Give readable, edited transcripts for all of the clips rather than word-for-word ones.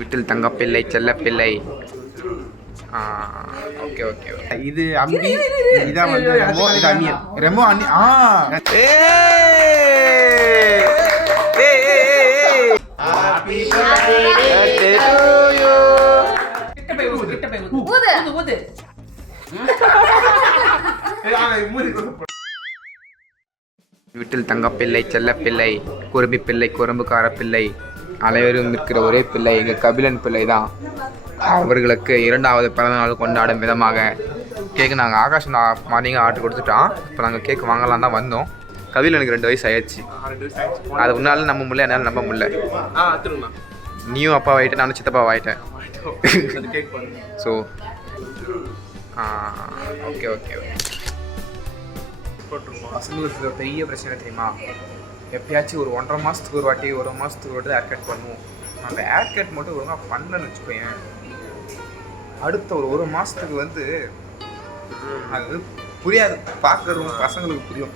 வீட்டில் Thangapillai செல்லப்பிள்ளை. Okay okay. இது அம்பி, இதான் வந்து ரெமோ, இது அண்ணி ரெமோ அண்ணி. Happy birthday to you. கிட்ட போய் ஊது, கிட்ட போய் ஊது. ஊது ஊது. வீட்டில் தங்கப்பிள்ளை செல்லப்பிள்ளை, குறும்பி பிள்ளை, குறும்புக்கார பிள்ளை, அனைவரும் இருக்கிற ஒரே பிள்ளை எங்கள் கபிலன் பிள்ளை தான். அவர்களுக்கு 2வது பிறந்தநாள் கொண்டாடும் விதமாக கேக்கு நாங்கள் ஆகாஷ் மார்னிங்காக ஆர்டர் கொடுத்துட்டோம். இப்போ நாங்கள் கேக் வாங்கலாம் தான் வந்தோம். கபிலனுக்கு 2 வயசு ஆயிடுச்சு. அது முன்னாலும் நம்ப முடியல, என்னால் நம்ப முடியல. நீயும் அப்பா ஆகிட்டேன், நானும் சித்தப்பா ஆகிட்டேன். So okay okay okay. பசங்களுக்கு பெரிய பிரச்சனை தெரியுமா? எப்பயாச்சும் ஒரு 1.5 மாதத்துக்கு ஒரு வாட்டி, 1 மாதத்துக்கு ஒரு வாட்டி ஹேர் கட் பண்ணுவோம். அந்த ஹேர் கட் மட்டும் ஒழுங்காக பண்ணலன்னு வச்சுக்கோயேன், அடுத்த ஒரு மாதத்துக்கு வந்து அது புரியாது. பார்க்குறவங்க பசங்களுக்கு புரியும்.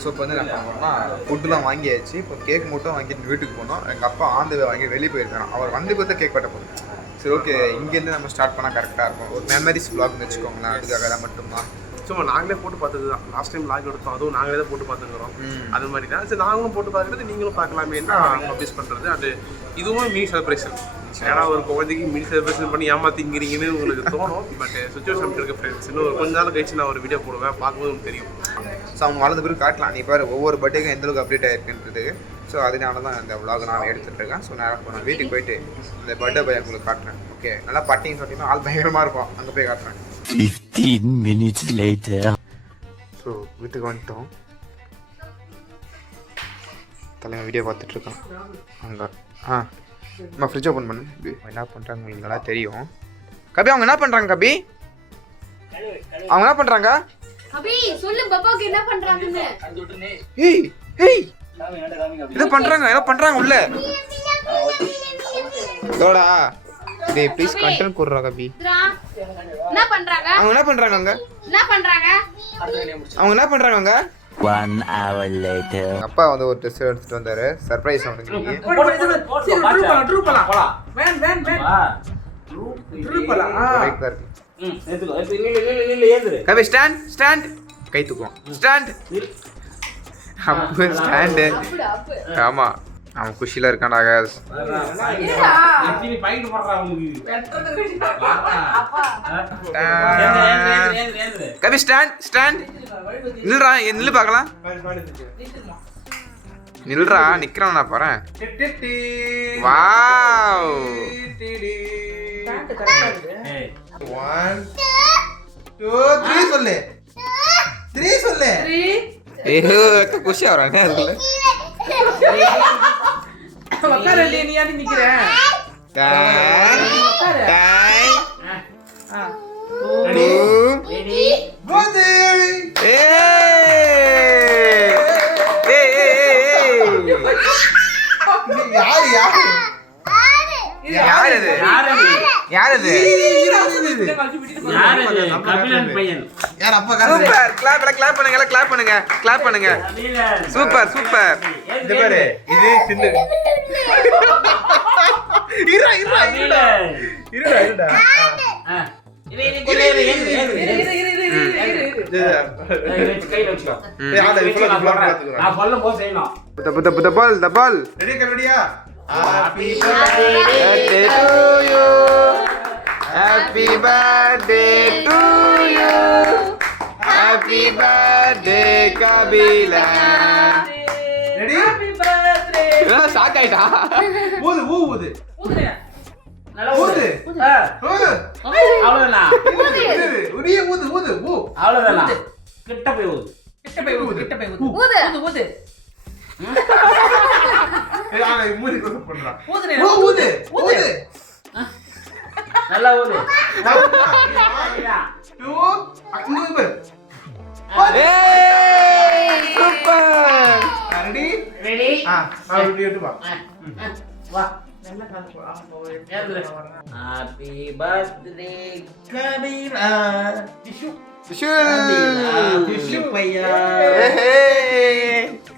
ஸோ இப்போ வந்து என்ன பண்ணோம்னா, ஃபுட்டுலாம் வாங்கியாச்சு. இப்போ கேக் மட்டும் வாங்கிட்டு வீட்டுக்கு போனோம். எங்கள் அப்பா ஆந்தவே வாங்கி வெளியே போயிருக்காங்க. அவர் வந்து பார்த்தா கேக் வெட்ட போகிறோம். சரி ஓகே, இங்கேருந்து நம்ம ஸ்டார்ட் பண்ணால் கரெக்டாக இருக்கும். ஒரு மெமரிஸ் வ்ளாக்னு வச்சுக்கோங்களேன். அதுக்காக தான் மட்டும்தான். சும்மா நாங்களே போட்டு பார்த்தது தான். லாஸ்ட் டைம் லாக் எடுத்தோம், அதுவும் நாங்களே தான் போட்டு பார்த்துக்கிறோம். அது மாதிரி தான். சரி, நாங்களும் போட்டு பார்க்குறது, நீங்களும் பார்க்கலாமே தான் பப்ளிஷ் பண்ணுறது. அது இதுவும் மினி செலிப்ரேஷன். ஏன்னா ஒரு குழந்தைக்கு மினி செலிப்ரேஷன் பண்ணி ஏமாத்திங்கிறீங்கன்னு உங்களுக்கு தோணும். பட் சுச்சுவேஷன் இருக்க ஃப்ரெண்ட்ஸ் இன்னும் ஒரு கொஞ்ச நாள் கழிச்சு நான் ஒரு வீடியோ போடுவேன், பார்க்கும்போது உங்களுக்கு தெரியும். ஸோ அவங்க வளர்ந்த பிறகு காட்டலாம். நீ பாரு ஒவ்வொரு பர்த்டேக்கும் எந்தளவுக்கு அப்டேட் ஆகிருக்குன்றது. ஸோ அதனால தான் இந்த விலாக் நான் எடுத்துகிட்டு இருக்கேன். ஸோ நான் போனேன் வீட்டுக்கு போயிட்டு இந்த பர்த்டே பையன் உங்களுக்கு காட்டுறேன். ஓகே, நல்லா பட்டின்னு சொன்னீங்கன்னா ஆள் பயங்கரமாக இருக்கும். அங்கே போய் காட்டுறேன். 15 minutes later. ஸோ வீட்டுக்கு வந்துட்டோம். தலைவன் வீடியோ பார்த்துட்ருக்கான் அங்கே. நம்ம ஃப்ரிட்ஜ் ஓப்பன் பண்ணு. என்ன பண்ணுறாங்க உங்களுக்கு நல்லா தெரியும். கபி அவங்க என்ன பண்ணுறாங்க? கபி அவங்க என்ன பண்ணுறாங்க? அபி சொல்லு பாப்பாக்கு என்ன பண்றாங்கன்னு. ஏய் ஏய் என்ன பண்றாங்க? என்ன பண்றாங்க உள்ள? டோடா டேய் ப்ளீஸ் கண்டென்ட் குடுறா கபி. என்ன பண்றாங்க? அவங்க என்ன பண்றாங்க அங்க? என்ன பண்றாங்க? அவங்க என்ன பண்றாங்க அங்க? 1 hour later. அப்பா வந்து ஒரு ட்ரெஸ் எடுத்துட்டு வந்தாரு. சர்ப்ரைஸ் அவனுக்கு. கபி ஸ்டாண்ட் ஸ்டாண்ட் கை தூக்குவான். ஸ்டாண்ட் அப்ப ஸ்டாண்ட். ஆமா அவன் குஷில இருக்கான். ஆகாஷ் கபி ஸ்டாண்ட் ஸ்டாண்ட். நில்றா, நில்லு பார்க்கலாம். நில்றா, நிக்கிறான் நான் பாறேன். வாவ் 1 2 3 சொல்லு. 3 சொல்லு. ஏஹோ குஷி ஆவறானே அதுல. உட்கார இல்லையே, நீ யாரு நிக்கிற? Time time. ரெடி போது. யாரு யாரு யாரு இது? யார் இது? கபிலன் பையன். யார் அப்பா? சூப்பர். கிளாப் பண்ணுங்க, எல்லாம் கிளாப் பண்ணுங்க, கிளாப் பண்ணுங்க. Super super. இது பாரு, இது சின்ன. இருடா இருடா இருடா இருடா இருடா. Happy birthday to you. Happy birthday to you. Happy birthday Kabila. Ready? Happy birthday. Shock ஆயிட்டா. ஊது ஊது ஊது. நல்லா ஊது. அவ்வளவுதான். உடியே ஊது ஊது ஊ. அவ்வளவுதான். கிட்ட போய் ஊது. கிட்ட போய் ஊது, கிட்ட போய் ஊது. ஊது ஊது. ஏய் ஆனா மூடி கொண்டு பண்றா. ஊதுனே. ஊது ஊது. நல்லா ஊது. 2 அங்க ஏய் சூப்பர். Ready ready. அப்படியே வா. வா. நல்லா காத்து போ. ஹாப்பி பர்த்டே கபீரா. டிஷ்யூ டிஷ்யூ பையா.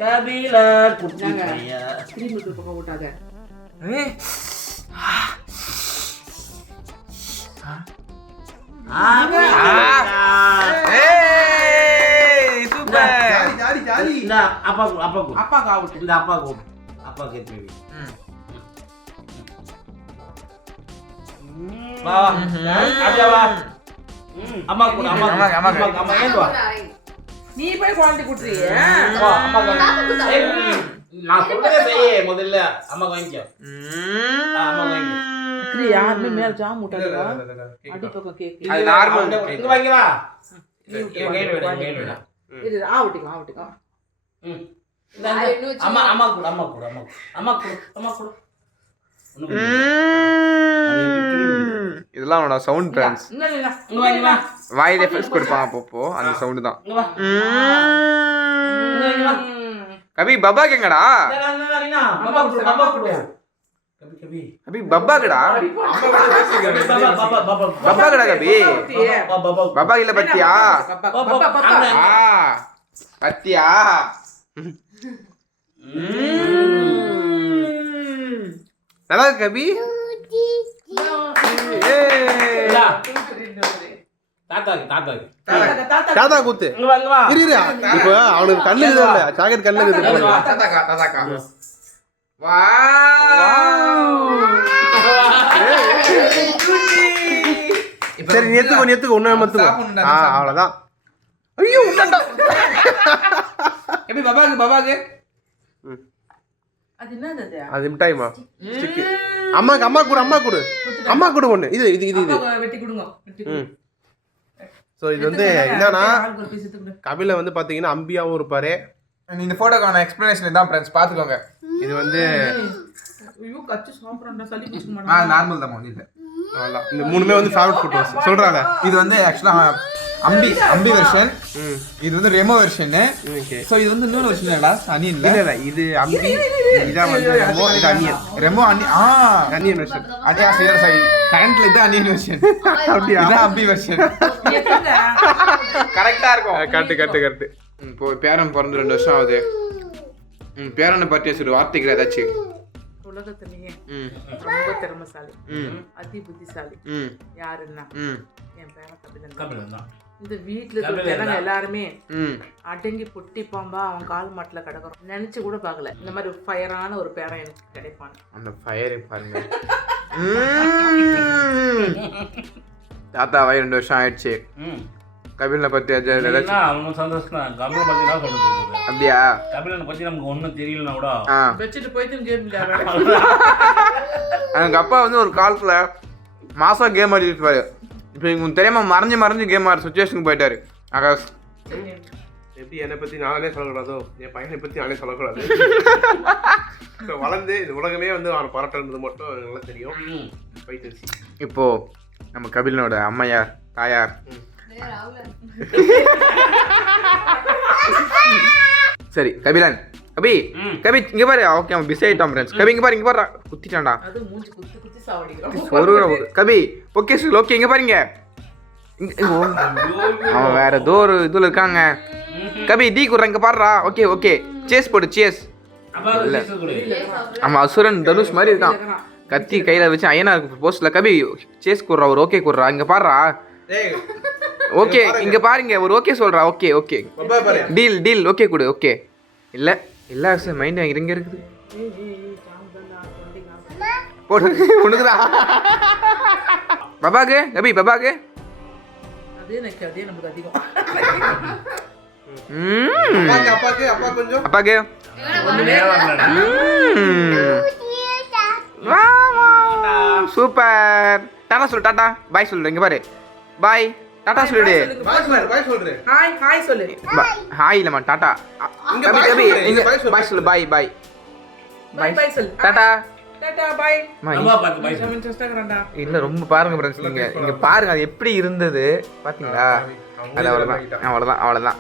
கபீலா குட்டி பையா. திரும்பி பக்கம் ஓட்டாத. ஏய் சூப்பர். Jolly jolly. இந்த அப்பா அப்பாக்கு out. இந்த அப்பா கேட்டு வா அப்படியே வா அம்மா கூட அம்மா ஏன் வா நீ போய் குழந்தை குடுறீங்க. வா அம்மா நான் சொல்றதே செய்ய முதல்ல அம்மா வாங்கிக்க அம்மா வாங்கிக்க இது யாருமே மேல ஜாம் முட்டாடா. அடி பக்கம் கேக். அது நார்மல் இங்க வாங்கி வா இது ஆவட்டிங்க. அம்மா கூட இதெல்லாம் அவனோட சவுண்ட் பிரான்ஸ். இங்க வாங்கி வா வாயில எஃபெக்ட்ஸ் கொடுப்பாங்க அப்பப்போ அந்த சவுண்ட் தான். இங்க வா இங்க வா கபி பப்பா கேங்கடா. அம்மா கூட கபி கபி பப்பா கடா. பாப்பா பப்பா கடா கபி. பப்பா இல்ல பத்தியா? ஆ பத்தியா? நல்லா இருக்கு கபி. தாத்தா கூத்து இரு இப்ப அவனுக்கு கண்ணு இல்ல சாக்கெட் கண்ணு இருக்குது. தாத்தாக்கா வாவ். சரி நேத்துக்கு ஒண்ணு மத்துக்கோ. அவ்வளவுதான். ஐயோ உண்டா. கபி பப்பாக்கு அது என்னது? அது மிட்டாய்மா ஸ்டிக். அம்மா கூட ஒண்ணு இது வெட்டி கொடுங்க. ஸோ இது வந்து என்னன்னா ஆளுக்கு ஒரு பீஸ் எடுத்து கொடு. கபில வந்து பாத்தீங்கன்னா அம்பியாவும் இருப்பாரு. இந்த போட்டோக்கான எக்ஸ்பிளனேஷன் இதான் ஃப்ரெண்ட்ஸ், பாத்துக்கோங்க. இது வந்து ஐயோ கச்சு சாப்பிடுறா சளி பிடிக்க மாட்டேங்குது. நார்மல் தான் இது. அவ்வளவுதான். இந்த மூணுமே வந்து ஃபேவரட் ஃபோட்டோஸ் சொல்றாங்க. இது வந்து ஆக்சுவலா அம்பி வெர்ஷன், இது வந்து ரெமோ வெர்ஷன். ஓகே. சோ இது வந்து இன்னொரு வெர்ஷன் இல்லடா, அனியன் இல்ல. இல்ல இது அம்பி, இதான் வந்து ரெமோ, இது அனியன். Remo onion version. அதே சரி கரண்ட்ல இது அனியன் வெர்ஷன். அப்படியே இதான் அம்பி வெர்ஷன். கரெக்டா இருக்கும். கரெக்ட். இப்போ பேரன் பிறந்து 2 வருஷம் ஆகுது. பேரனை பற்றி ஒரு வார்த்தைகள் ஏதாச்சும்? உலகத்திலேயே ரொம்ப திறமைசாலி, அதி புத்திசாலி யாருன்னா என் பேரன் கபிலன் தான். இந்த வீட்டுல இருக்கிறவங்க எல்லாருமே அடங்கி பொட்டி பாம்பா அவன் கால் மாட்டுல கிடக்குறோம். நினைச்சு கூட பார்க்கல இந்த மாதிரி ஃபயரான ஒரு பேரன் எனக்கு கிடைப்பான். அந்த ஃபயர் பாருங்க. தாத்தாவாய் 2 வருஷம் ஆயிடுச்சு. கபிலனை பத்தி அவனும் சந்தோஷம் தான். கபிலனை பத்தி தான் சொல்றது. அப்படியா? கபிலனை பத்தி நமக்கு ஒன்றும் தெரியலனா கூட வச்சுட்டு போயிட்டு கேம் விளையாடுறாங்க. எங்க அப்பா வந்து ஒரு காலத்துல மாசம் கேம் ஆடிட்டு இருப்பாரு. இப்போ உங்களுக்கு தெரியாம மறைஞ்சு கேம் ஆடுற சுச்சுவேஷனுக்கு போயிட்டாரு ஆகாஷ். எப்படி என்னை பத்தி நானே சொல்லக்கூடாதோ, என் பையனை பத்தி நானே சொல்லக்கூடாது. வளர்ந்து இந்த உலகமே வந்து அவனை பாராட்டுறது மட்டும் நல்லா தெரியும். போயிட்டு இப்போ நம்ம கபிலனோட அம்மையார் தாயார் சரி கபிலன் கபி இங்க பாரு. ஓகே அவன் பிஸி ஆயிட்டான் ஃப்ரெண்ட்ஸ். கபி இங்க பாரு குத்திட்டான்டா. அது மூஞ்சி குத்தி சாவடிக்குறோம். ஒரு கபி ஓகே இங்க பாருங்க. அவன் வேற ஏதோ ஒரு இதுல இருக்காங்க. கபி டீ குடுற இங்க பாருடா. ஓகே சேஸ் போடு சேஸ். ஆமா அசுரன் தனுஷ் மாதிரி இருக்கான். கத்தி கையில வச்சு அயனா இருக்கு போஸ்ட்ல. கபி சேஸ் குடுறா, ஒரு ஓகே குடுறா. இங்க பாருடா. ஓகே இங்க பாருங்க, ஒரு ஓகே சொல்றா. ஓகே டீல் ஓகே கொடு. ஓகே இல்ல மைண்ட் இங்க இருக்குது. போடு உனக்குதா பாபாக்கு கபி பாபாக்கு அதே நமக்கு அதிகம். அப்பா கொஞ்சம் அப்பாக்கு சூப்பர். டாடா சொல்லு. டாடா பாய் சொல்லு. இங்க பாரு பாய் டாடா சொல்லுடு. பாய் சொல்றேன். ஹாய் சொல்லு. ஹாய் இல்லம்மா டாடா. கபி இங்க பாய் சொல்லு. பாய் பாய் சொல்லு. டாடா டாடா பாய். அம்மா பாத்து பாய் சொல்லு. இன்ஸ்டாகிராம்டா. இல்ல ரொம்ப பாருங்க ஃப்ரெண்ட்ஸ். இங்க பாருங்க அது எப்படி இருந்தது பாத்தீங்களா? அது அவ்வளவுதான்.